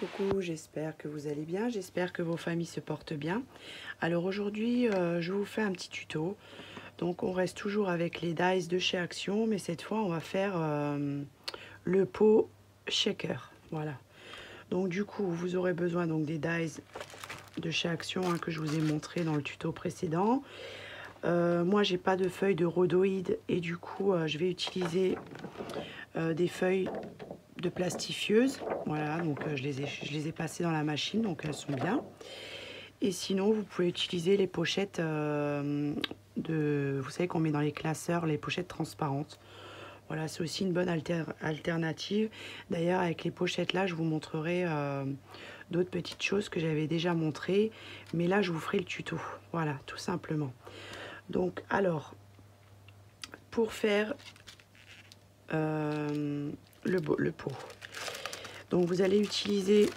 Coucou, j'espère que vous allez bien, j'espère que vos familles se portent bien. Alors aujourd'hui, je vous fais un petit tuto. Donc on reste toujours avec les dies de chez Action, mais cette fois on va faire le pot shaker. Voilà. Donc du coup, vous aurez besoin donc des dies de chez Action que je vous ai montré dans le tuto précédent. Moi, j'ai pas de feuilles de rhodoïde et du coup, je vais utiliser des feuilles de plastifieuse. Voilà, donc je les ai passées dans la machine, donc elles sont bien. Et sinon, vous pouvez utiliser les pochettes vous savez qu'on met dans les classeurs, les pochettes transparentes. Voilà, c'est aussi une bonne alternative. D'ailleurs, avec les pochettes là, je vous montrerai d'autres petites choses que j'avais déjà montrées. Mais là, je vous ferai le tuto. Voilà, tout simplement. Donc, alors, pour faire le pot. Donc vous allez utiliser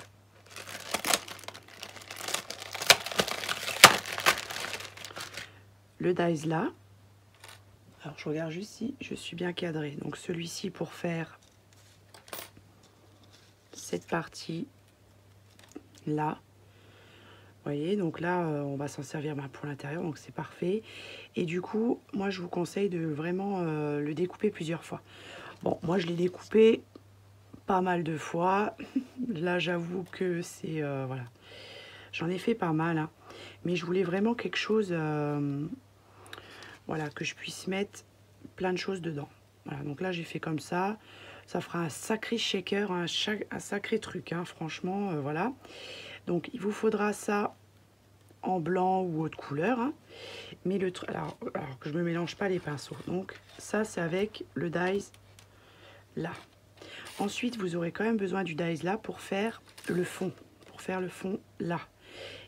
le dies là. Alors je regarde juste si je suis bien cadrée. Donc celui-ci pour faire cette partie là. Vous voyez, donc là on va s'en servir pour l'intérieur, donc c'est parfait. Et du coup, moi je vous conseille de vraiment le découper plusieurs fois. Bon, moi je l'ai découpé pas mal de fois. Là j'avoue que c'est voilà, j'en ai fait pas mal, hein. Mais je voulais vraiment quelque chose voilà, que je puisse mettre plein de choses dedans. Voilà, donc là j'ai fait comme ça. Ça fera un sacré shaker, un sacré truc, hein, franchement, voilà. Donc il vous faudra ça en blanc ou autre couleur, hein. Mais le truc, alors que je me mélange pas les pinceaux. Donc ça c'est avec le dies là. Ensuite vous aurez quand même besoin du dies là pour faire le fond, là.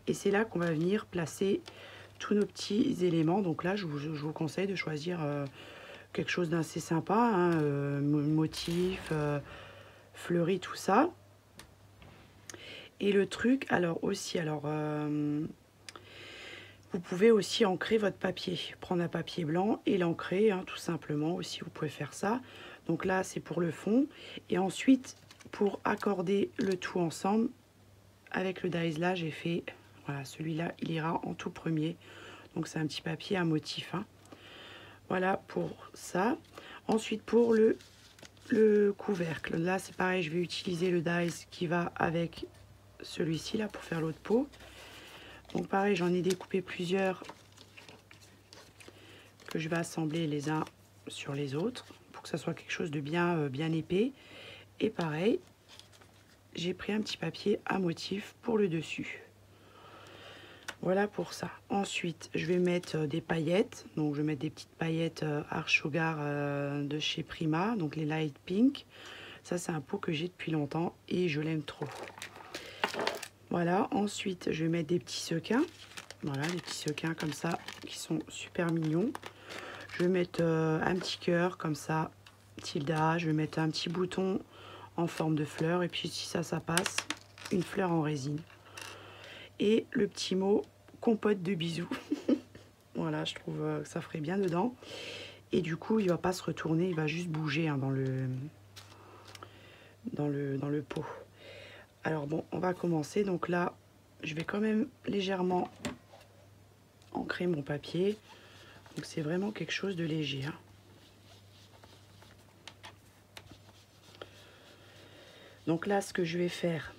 Et c'est là qu'on va venir placer tous nos petits éléments. Donc là je vous conseille de choisir quelque chose d'assez sympa, hein, motif, fleuri, tout ça. Et le truc, alors aussi, vous pouvez aussi ancrer votre papier. Prendre un papier blanc et l'ancrer, hein, tout simplement aussi, vous pouvez faire ça. Donc là, c'est pour le fond. Et ensuite, pour accorder le tout ensemble, avec le dies là, j'ai fait, voilà, celui-là, il ira en tout premier. Donc c'est un petit papier, un motif, hein. Voilà pour ça. Ensuite, pour le couvercle, là c'est pareil, je vais utiliser le dies qui va avec celui-ci là pour faire l'autre pot. Donc pareil, j'en ai découpé plusieurs que je vais assembler les uns sur les autres pour que ça soit quelque chose de bien épais. Et pareil, j'ai pris un petit papier à motif pour le dessus. Voilà pour ça. Ensuite, je vais mettre des paillettes. Donc, je vais mettre des petites paillettes Art Sugar de chez Prima. Donc, les Light Pink. Ça, c'est un pot que j'ai depuis longtemps et je l'aime trop. Voilà. Ensuite, je vais mettre des petits sequins. Voilà, des petits sequins comme ça qui sont super mignons. Je vais mettre un petit cœur comme ça, tilda. Je vais mettre un petit bouton en forme de fleur. Et puis, si ça passe, une fleur en résine. Et le petit mot compote de bisous. Voilà, je trouve que ça ferait bien dedans. Et du coup, il va pas se retourner, il va juste bouger, hein, dans le pot. Alors bon, on va commencer. Donc là, je vais quand même légèrement ancrer mon papier. Donc c'est vraiment quelque chose de léger, hein. Donc là, ce que je vais faire,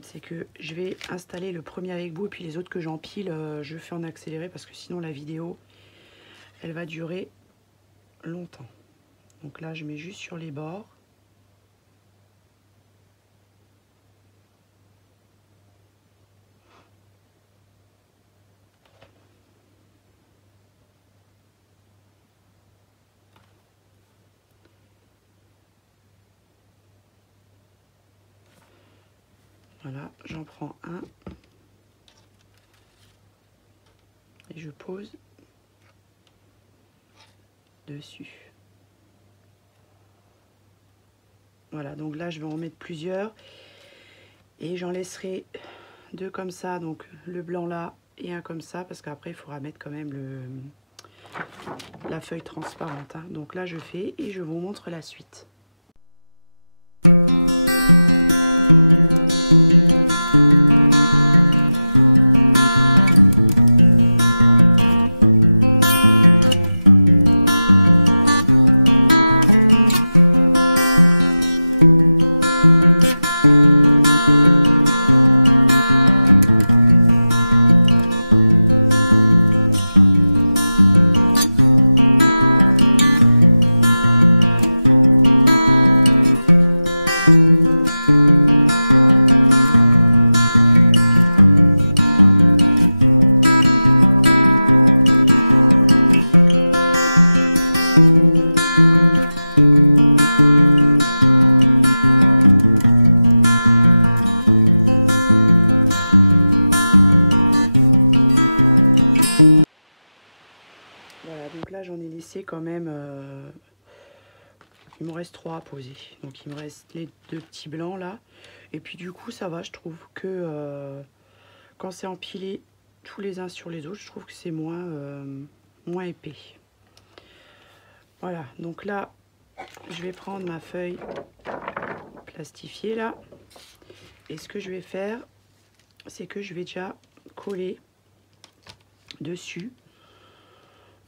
c'est que je vais installer le premier avec vous et puis les autres que j'empile, je fais en accéléré parce que sinon la vidéo, elle va durer longtemps. Donc là, je mets juste sur les bords. Voilà, j'en prends un. Et je pose dessus. Voilà, donc là je vais en mettre plusieurs et j'en laisserai deux comme ça, donc le blanc là et un comme ça, parce qu'après il faudra mettre quand même la feuille transparente, hein. Donc là je fais et je vous montre la suite. Voilà, donc là j'en ai laissé quand même, il me reste 3 à poser. Donc il me reste les 2 petits blancs là. Et puis du coup ça va, je trouve que quand c'est empilé tous les uns sur les autres, je trouve que c'est moins épais. Voilà, donc là je vais prendre ma feuille plastifiée là. Et ce que je vais faire, c'est que je vais déjà coller dessus.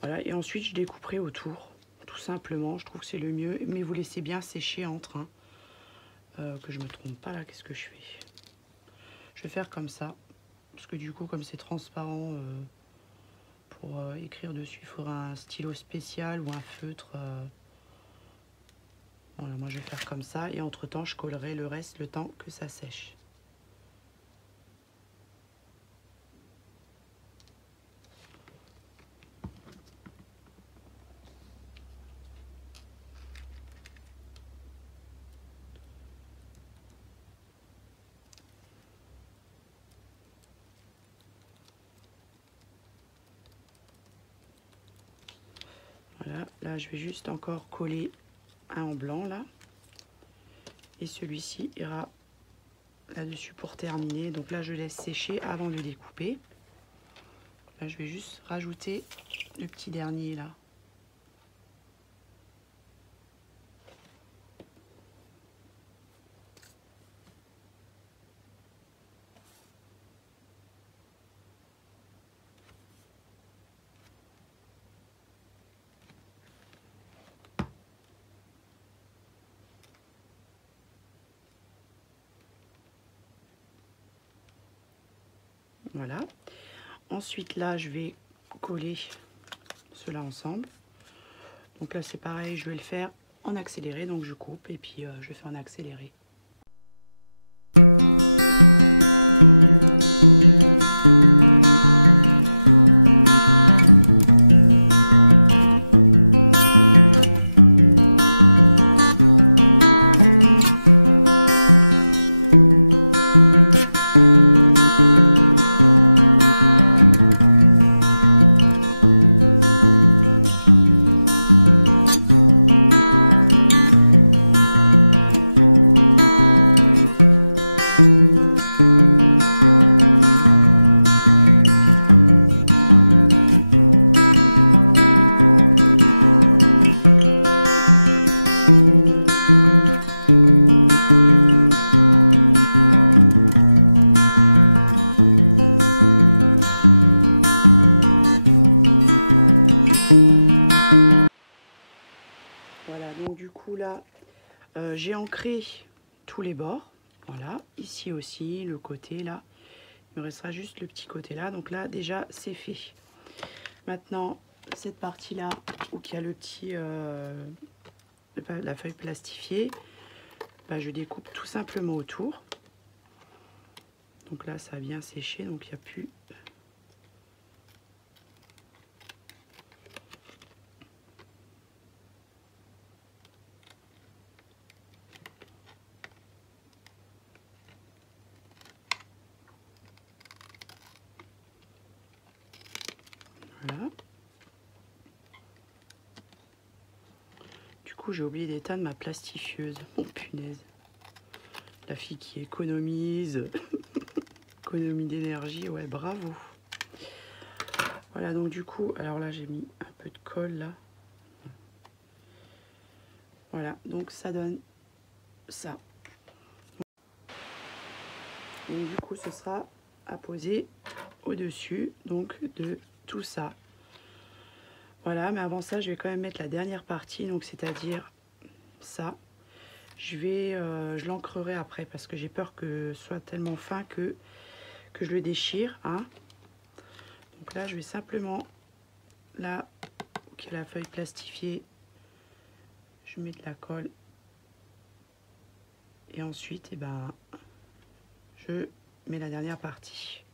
Voilà, et ensuite je découperai autour, tout simplement. Je trouve que c'est le mieux, mais vous laissez bien sécher entre, hein, que je me trompe pas là. Qu'est-ce que je fais? Je vais faire comme ça, parce que du coup, comme c'est transparent, pour écrire dessus, il faudra un stylo spécial ou un feutre. Voilà, moi je vais faire comme ça, et entre temps, je collerai le reste le temps que ça sèche. Voilà, là je vais juste encore coller un en blanc là. Et celui-ci ira là-dessus pour terminer. Donc là je laisse sécher avant de découper. Là je vais juste rajouter le petit dernier là. Voilà. Ensuite, là, je vais coller cela ensemble. Donc là, c'est pareil, je vais le faire en accéléré. Donc je coupe et puis je fais en accéléré. Voilà, donc du coup là, j'ai ancré tous les bords. Voilà, ici aussi, le côté là. Il me restera juste le petit côté là. Donc là, déjà, c'est fait. Maintenant, cette partie-là, où il y a le petit, la feuille plastifiée, bah, je découpe tout simplement autour. Donc là, ça a bien séché, donc il n'y a plus... Voilà. Du coup, j'ai oublié d'éteindre ma plastifieuse. Oh punaise. La fille qui économise. Économie d'énergie, ouais, bravo. Voilà, donc du coup, alors là, j'ai mis un peu de colle, là. Voilà, donc ça donne ça. Donc du coup, ce sera à poser au-dessus, donc, de tout ça. Voilà, mais avant ça, je vais quand même mettre la dernière partie, donc c'est-à-dire ça. Je l'ancrerai après parce que j'ai peur que ce soit tellement fin que je le déchire. Hein. Donc là, je vais simplement, là, où il y a la feuille plastifiée, je mets de la colle. Et ensuite, eh ben, je mets la dernière partie.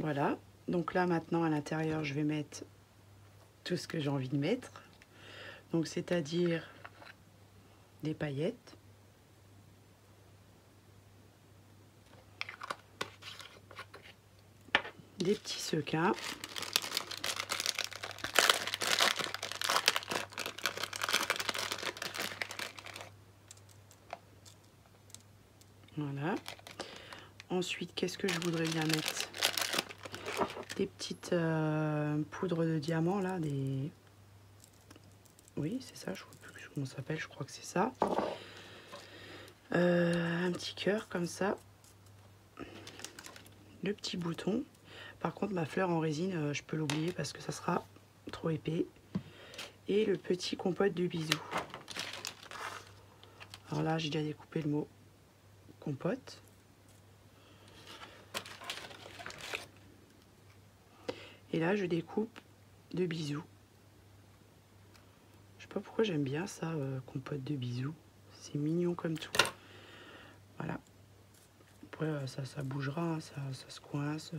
Voilà, donc là maintenant à l'intérieur je vais mettre tout ce que j'ai envie de mettre, donc c'est-à-dire des paillettes, des petits sequins, voilà. Ensuite, qu'est-ce que je voudrais bien mettre? Des petites poudres de diamant là, des... Oui, c'est ça, je ne sais plus comment ça s'appelle, je crois que c'est ça. Un petit cœur comme ça. Le petit bouton. Par contre, ma fleur en résine, je peux l'oublier parce que ça sera trop épais. Et le petit compote de bisous. Alors là, j'ai déjà découpé le mot compote. Et là, je découpe de bisous. Je sais pas pourquoi j'aime bien ça, compote de bisous. C'est mignon comme tout. Voilà. Après, ça bougera, hein, ça se coince.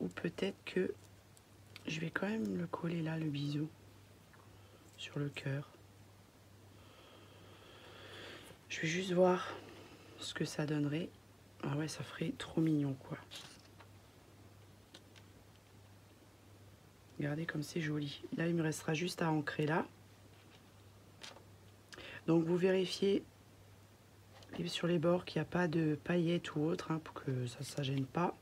Ou peut-être que je vais quand même le coller là, le bisou, sur le cœur. Je vais juste voir ce que ça donnerait. Ah ouais, ça ferait trop mignon, quoi. Regardez comme c'est joli. Là, il me restera juste à ancrer là. Donc, vous vérifiez sur les bords qu'il n'y a pas de paillettes ou autre, hein, pour que ça ne gêne pas.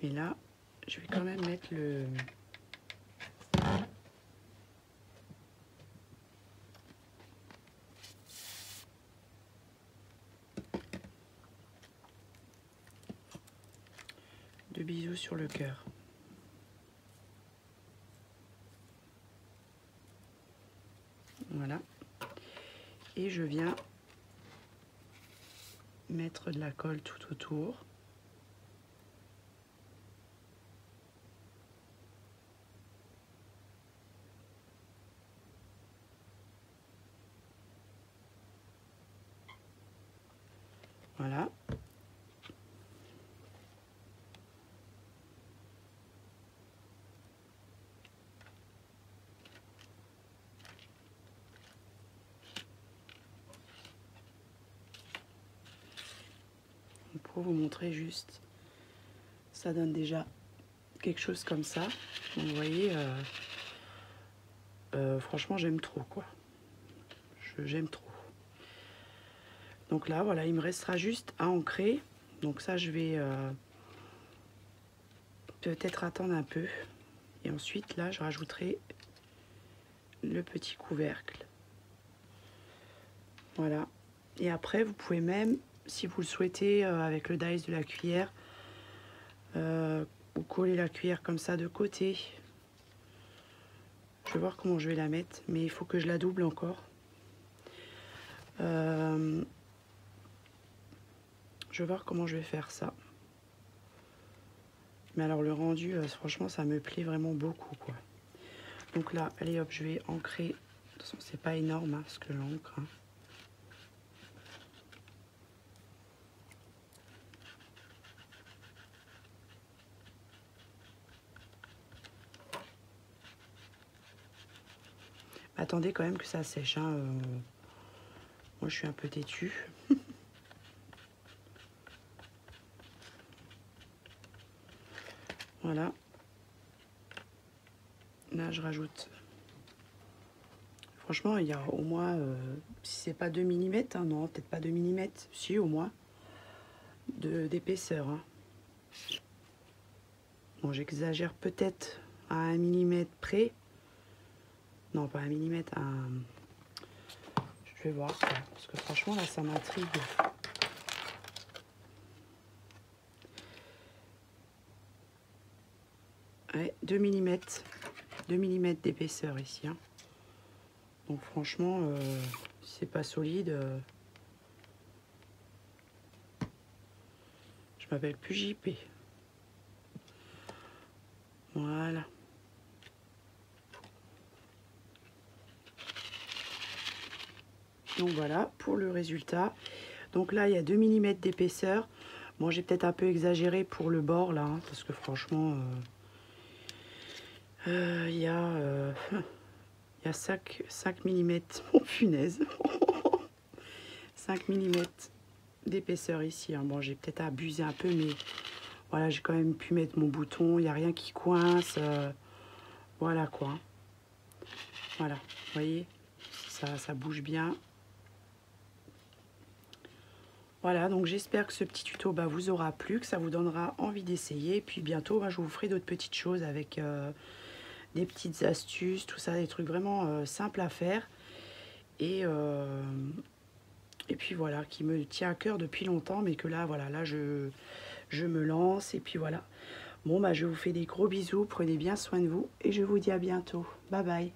Mais là, je vais quand même mettre le... de bisous sur le cœur. Voilà. Et je viens mettre de la colle tout autour. Voilà. Pour vous montrer juste, ça donne déjà quelque chose comme ça. Donc, vous voyez, franchement, j'aime trop, quoi. J'aime trop. Donc là, voilà, il me restera juste à ancrer. Donc ça, je vais peut-être attendre un peu. Et ensuite, là, je rajouterai le petit couvercle. Voilà. Et après, vous pouvez même, si vous le souhaitez, avec le dice de la cuillère, vous collez la cuillère comme ça de côté. Je vais voir comment je vais la mettre, mais il faut que je la double encore. Je vais voir comment je vais faire ça. Mais alors le rendu, franchement, ça me plaît vraiment beaucoup, quoi. Donc là, allez hop, je vais ancrer. De toute façon, c'est pas énorme, hein, parce que l'encre. Hein. Attendez quand même que ça sèche. Hein, moi, je suis un peu têtue. Voilà. Là, je rajoute. Franchement, il y a au moins, si c'est pas 2 mm, hein, non, peut-être pas 2 mm, si au moins, d'épaisseur. Hein. Bon, j'exagère peut-être à 1 mm près. Non, pas 1 mm, je vais voir quoi, parce que franchement là ça m'intrigue. Ouais, 2 mm, 2 mm d'épaisseur ici, hein. Donc franchement, si c'est pas solide, je m'appelle plus JP. Voilà. Donc voilà pour le résultat. Donc là il y a 2 mm d'épaisseur. Bon, j'ai peut-être un peu exagéré pour le bord là, hein, parce que franchement il y a 5 mm. Oh punaise. 5 mm d'épaisseur ici, hein. Bon, j'ai peut-être abusé un peu, mais voilà, j'ai quand même pu mettre mon bouton, il n'y a rien qui coince, voilà quoi. Voilà, vous voyez, ça bouge bien. Voilà, donc j'espère que ce petit tuto vous aura plu, que ça vous donnera envie d'essayer. Puis bientôt, je vous ferai d'autres petites choses avec des petites astuces, tout ça, des trucs vraiment simples à faire. Et puis voilà, qui me tient à cœur depuis longtemps, mais que là, voilà, là, je me lance. Et puis voilà. Bon, je vous fais des gros bisous, prenez bien soin de vous et je vous dis à bientôt. Bye bye.